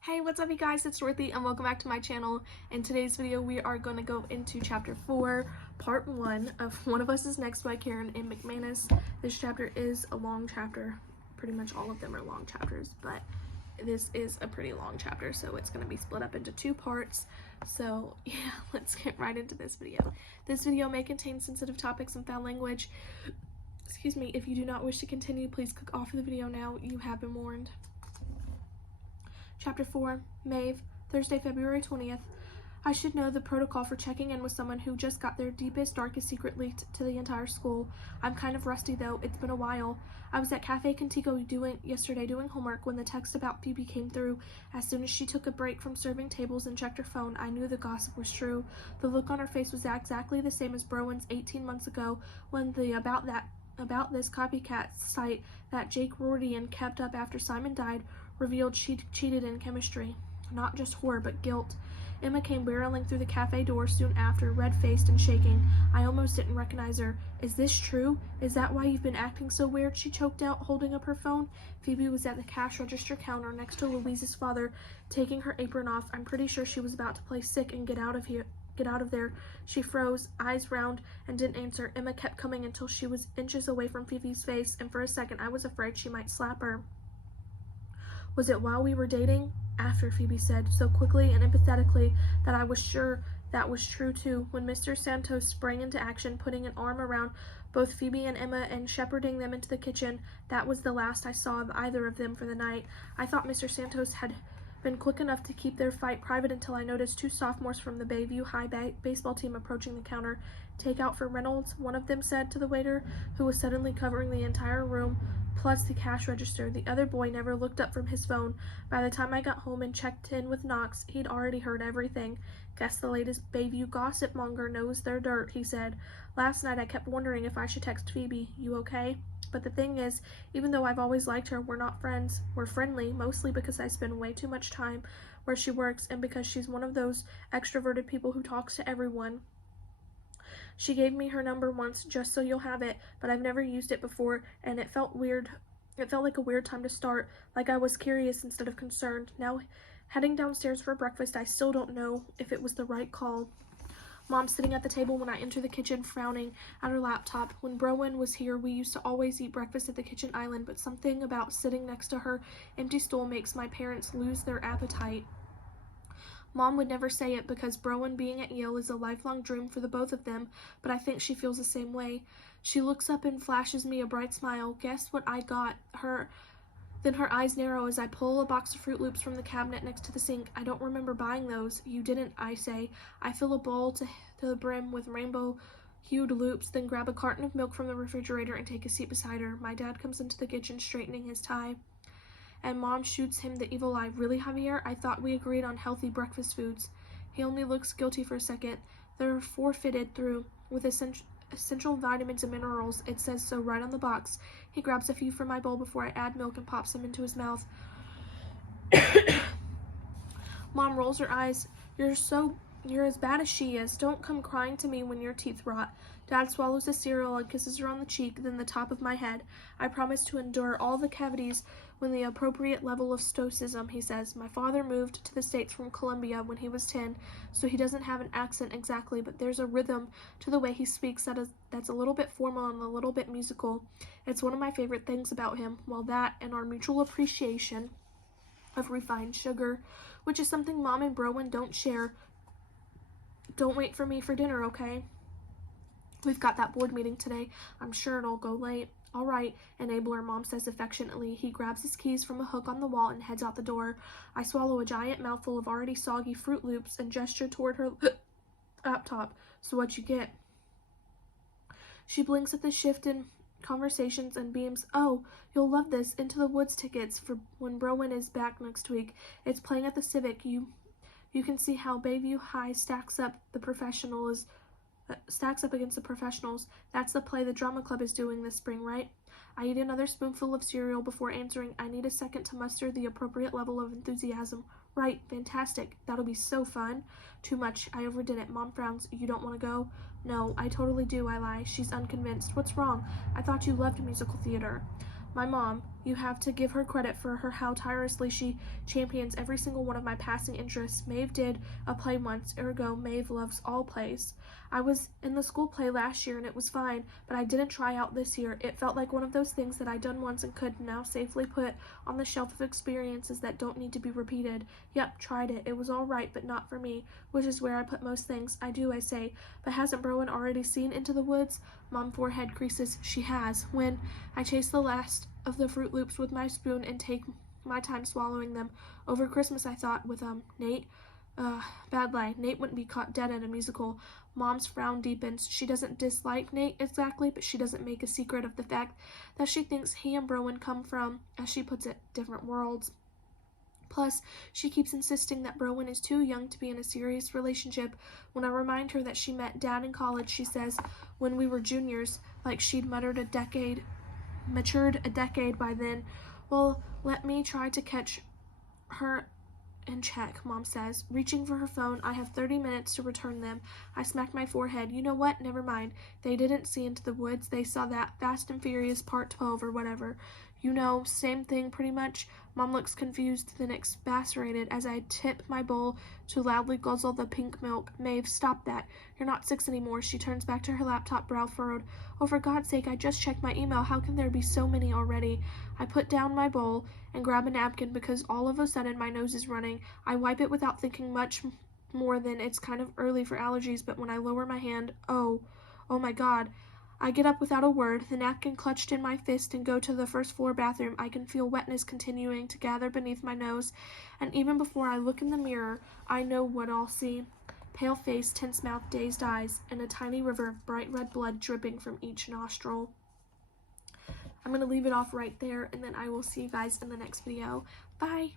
Hey, what's up you guys, it's Dorothy and welcome back to my channel. In today's video we are going to go into chapter 4, part 1 of One of Us is Next by Karen and McManus. This chapter is a long chapter. Pretty much all of them are long chapters, but this is a pretty long chapter, so it's going to be split up into 2 parts. So yeah, let's get right into this video. This video may contain sensitive topics and foul language. Excuse me, if you do not wish to continue, please click off of the video now. You have been warned. Chapter 4, Maeve, Thursday, February 20th. I should know the protocol for checking in with someone who just got their deepest, darkest secret leaked to the entire school. I'm kind of rusty though, it's been a while. I was at Cafe Contigo yesterday doing homework when the text about Phoebe came through. As soon as she took a break from serving tables and checked her phone, I knew the gossip was true. The look on her face was exactly the same as Browen's 18 months ago when the about this copycat site that Jake Rordian kept up after Simon died revealed she'd cheated in chemistry. Not just horror, but guilt. Emma came barreling through the cafe door soon after, red-faced and shaking. I almost didn't recognize her. Is this true? Is that why you've been acting so weird? She choked out, holding up her phone. Phoebe was at the cash register counter next to Louise's father, taking her apron off. I'm pretty sure she was about to play sick and get out of there. She froze, eyes round, and didn't answer. Emma kept coming until she was inches away from Phoebe's face, and for a second I was afraid she might slap her. Was it while we were dating? After, Phoebe said, so quickly and empathetically that I was sure that was true too. When Mr. Santos sprang into action, putting an arm around both Phoebe and Emma and shepherding them into the kitchen, that was the last I saw of either of them for the night. I thought Mr. Santos had been quick enough to keep their fight private until I noticed 2 sophomores from the Bayview High baseball team approaching the counter. Take out for Reynolds, one of them said to the waiter, who was suddenly covering the entire room, plus the cash register. The other boy never looked up from his phone. By the time I got home and checked in with Knox, he'd already heard everything. Guess the latest Bayview gossip monger knows their dirt, he said. Last night I kept wondering if I should text Phoebe. You okay? But the thing is, even though I've always liked her, we're not friends. We're friendly, mostly because I spend way too much time where she works and because she's one of those extroverted people who talks to everyone. She gave me her number once just so you'll have it, but I've never used it before, and it felt weird. It felt like a weird time to start, like I was curious instead of concerned. Now, heading downstairs for breakfast, I still don't know if it was the right call. Mom's sitting at the table when I enter the kitchen, frowning at her laptop. When Browen was here, we used to always eat breakfast at the kitchen island, but something about sitting next to her empty stool makes my parents lose their appetite. Mom would never say it because Browen being at Yale is a lifelong dream for the both of them, but I think she feels the same way. She looks up and flashes me a bright smile. Guess what I got her? Then her eyes narrow as I pull a box of Fruit Loops from the cabinet next to the sink. I don't remember buying those. You didn't, I say. I fill a bowl to the brim with rainbow-hued loops, then grab a carton of milk from the refrigerator and take a seat beside her. My dad comes into the kitchen straightening his tie, and Mom shoots him the evil eye. Really, Javier? I thought we agreed on healthy breakfast foods. He only looks guilty for a second. They're forfeited through with essential vitamins and minerals. It says so right on the box. He grabs a few from my bowl before I add milk and pops them into his mouth. Mom rolls her eyes. You're as bad as she is. Don't come crying to me when your teeth rot. Dad swallows the cereal and kisses her on the cheek, then the top of my head. I promise to endure all the cavities with the appropriate level of stoicism, he says. My father moved to the States from Colombia when he was 10, so he doesn't have an accent exactly, but there's a rhythm to the way he speaks that's a little bit formal and a little bit musical. It's one of my favorite things about him. Well, that and our mutual appreciation of refined sugar, which is something Mom and Browen don't share. Don't wait for me for dinner, okay? We've got that board meeting today. I'm sure it'll go late. All right, enabler, Mom says affectionately. He grabs his keys from a hook on the wall and heads out the door. I swallow a giant mouthful of already soggy Fruit Loops and gesture toward her laptop. So what'd you get? She blinks at the shift in conversations and beams. Oh, you'll love this. Into the Woods tickets for when Browen is back next week. It's playing at the Civic. You can see how Bayview High stacks up against the professionals. That's the play the drama club is doing this spring, right? I eat another spoonful of cereal before answering. I need a second to muster the appropriate level of enthusiasm. Right, fantastic. That'll be so fun. Too much. I overdid it. Mom frowns. You don't want to go? No, I totally do, I lie. She's unconvinced. What's wrong? I thought you loved musical theater. My mom, You have to give her credit for how tirelessly she champions every single one of my passing interests. Maeve did a play once, ergo Maeve loves all plays. I was in the school play last year and it was fine, but I didn't try out this year. It felt like one of those things that I'd done once and could now safely put on the shelf of experiences that don't need to be repeated. Yep, tried it. It was all right, but not for me, which is where I put most things. I do, I say. But hasn't Browen already seen Into the Woods? Mom forehead creases. She has. When I chase the last of the Fruit Loops with my spoon and take my time swallowing them. Over Christmas, I thought, with Nate. Bad lie. Nate wouldn't be caught dead at a musical. Mom's frown deepens. She doesn't dislike Nate exactly, but she doesn't make a secret of the fact that she thinks he and Browen come from, as she puts it, different worlds. Plus, she keeps insisting that Browen is too young to be in a serious relationship. When I remind her that she met Dad in college, she says, when we were juniors, like she'd matured a decade by then. Well, let me try to catch her in check, Mom says. Reaching for her phone, I have 30 minutes to return them. I smack my forehead. You know what? Never mind. They didn't see Into the Woods. They saw that Fast and Furious Part 12 or whatever. You know, same thing pretty much. Mom looks confused, then exasperated as I tip my bowl to loudly guzzle the pink milk. Maeve, stop that. You're not 6 anymore. She turns back to her laptop, brow furrowed. Oh, for God's sake, I just checked my email. How can there be so many already? I put down my bowl and grab a napkin because all of a sudden my nose is running. I wipe it without thinking much more than it's kind of early for allergies, but when I lower my hand, oh my God. I get up without a word, the napkin clutched in my fist, and go to the first floor bathroom. I can feel wetness continuing to gather beneath my nose, and even before I look in the mirror, I know what I'll see. Pale face, tense mouth, dazed eyes, and a tiny river of bright red blood dripping from each nostril. I'm going to leave it off right there, and then I will see you guys in the next video. Bye!